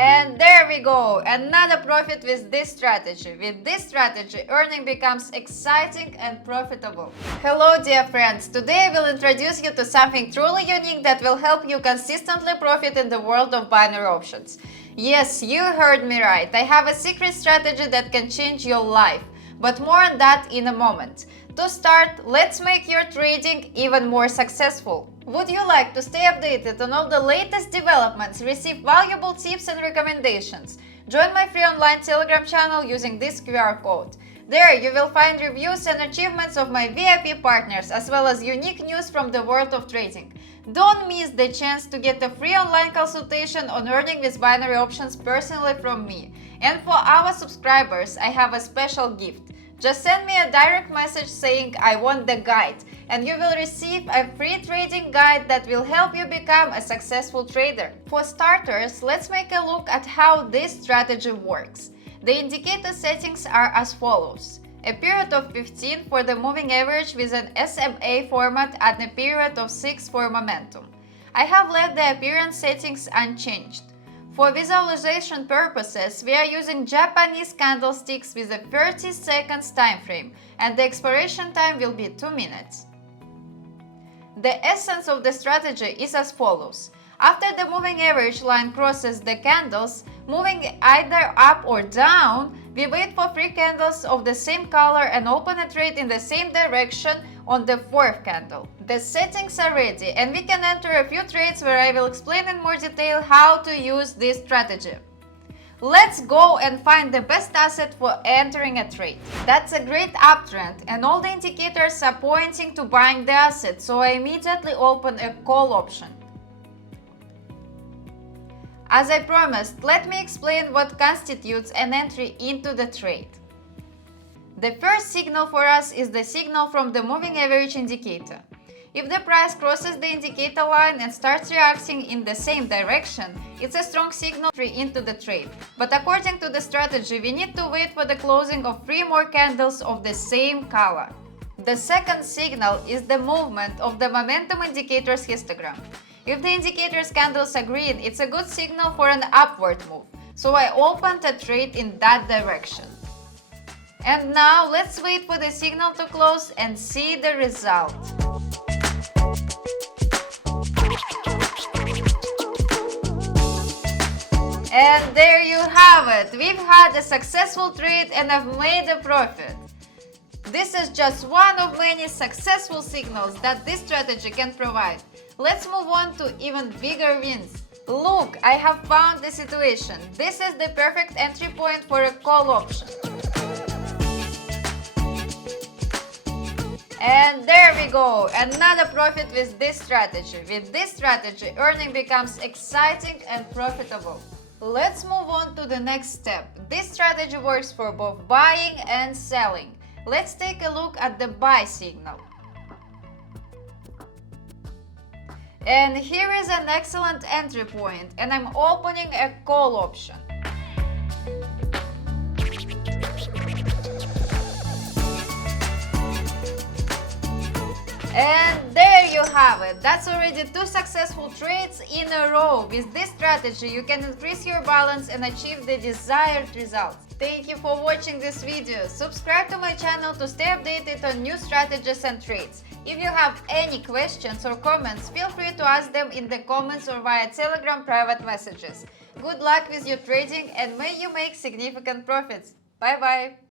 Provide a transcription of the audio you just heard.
And there we go, another profit with this strategy. With this strategy, earning becomes exciting and profitable. Hello dear friends, today I will introduce you to something truly unique that will help you consistently profit in the world of binary options. Yes, you heard me right, I have a secret strategy that can change your life, but more on that in a moment. To start, let's make your trading even more successful. Would you like to stay updated on all the latest developments, receive valuable tips and recommendations? Join my free online Telegram channel using this QR code. There you will find reviews and achievements of my VIP partners, as well as unique news from the world of trading. Don't miss the chance to get a free online consultation on earning with binary options personally from me. And for our subscribers, I have a special gift. Just send me a direct message saying I want the guide, and you will receive a free trading guide that will help you become a successful trader. For starters, let's make a look at how this strategy works. The indicator settings are as follows. A period of 15 for the moving average with an SMA format and a period of 6 for momentum. I have left the appearance settings unchanged. For visualization purposes, we are using Japanese candlesticks with a 30 seconds time frame, and the expiration time will be 2 minutes. The essence of the strategy is as follows. After the moving average line crosses the candles, moving either up or down, we wait for 3 candles of the same color and open a trade in the same direction on the 4th candle. The settings are ready and we can enter a few trades where I will explain in more detail how to use this strategy. Let's go and find the best asset for entering a trade. That's a great uptrend and all the indicators are pointing to buying the asset, so I immediately open a call option. As I promised, let me explain what constitutes an entry into the trade. The first signal for us is the signal from the moving average indicator. If the price crosses the indicator line and starts reacting in the same direction, it's a strong signal into the trade. But according to the strategy, we need to wait for the closing of 3 more candles of the same color. The second signal is the movement of the momentum indicator's histogram. If the indicator's candles are green, it's a good signal for an upward move, so I opened a trade in that direction. And now let's wait for the signal to close and see the result. And there you have it! We've had a successful trade and I've made a profit. This is just one of many successful signals that this strategy can provide. Let's move on to even bigger wins. Look, I have found the situation. This is the perfect entry point for a call option. And there we go, another profit with this strategy. With this strategy, earning becomes exciting and profitable. Let's move on to the next step. This strategy works for both buying and selling. Let's take a look at the buy signal. And here is an excellent entry point, and I'm opening a call option. And there you have it. That's already 2 successful trades in a row. With this strategy, you can increase your balance and achieve the desired results. Thank you for watching this video. Subscribe to my channel to stay updated on new strategies and trades. If you have any questions or comments, feel free to ask them in the comments or via Telegram private messages. Good luck with your trading and may you make significant profits. Bye bye!